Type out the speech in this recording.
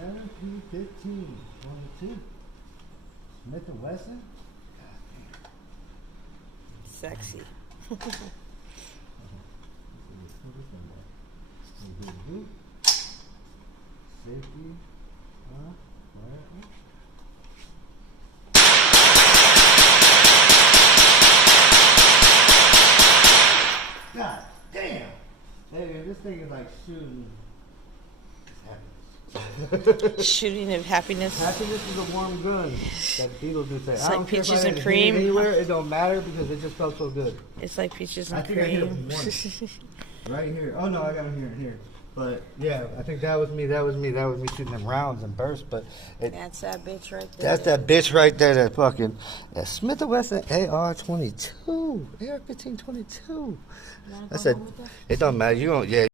AR-15, 22. Smith & Wesson. Sexy. Safety. God damn! Hey, this thing is like shooting. Shooting of happiness. Happiness is a warm gun. That Beetle do say. It's I like don't care peaches if I and hit cream. it anywhere, it don't matter because it just felt so good. It's like peaches and I think I hit cream. him once. Right here. Oh no, I got him here and here. But yeah, I think that was me. That was me shooting them rounds and bursts. But That's that bitch right there. that's that bitch right there. That fucking Smith & Wesson AR-22, AR-15 22. That's a. It don't matter. You don't. Yeah.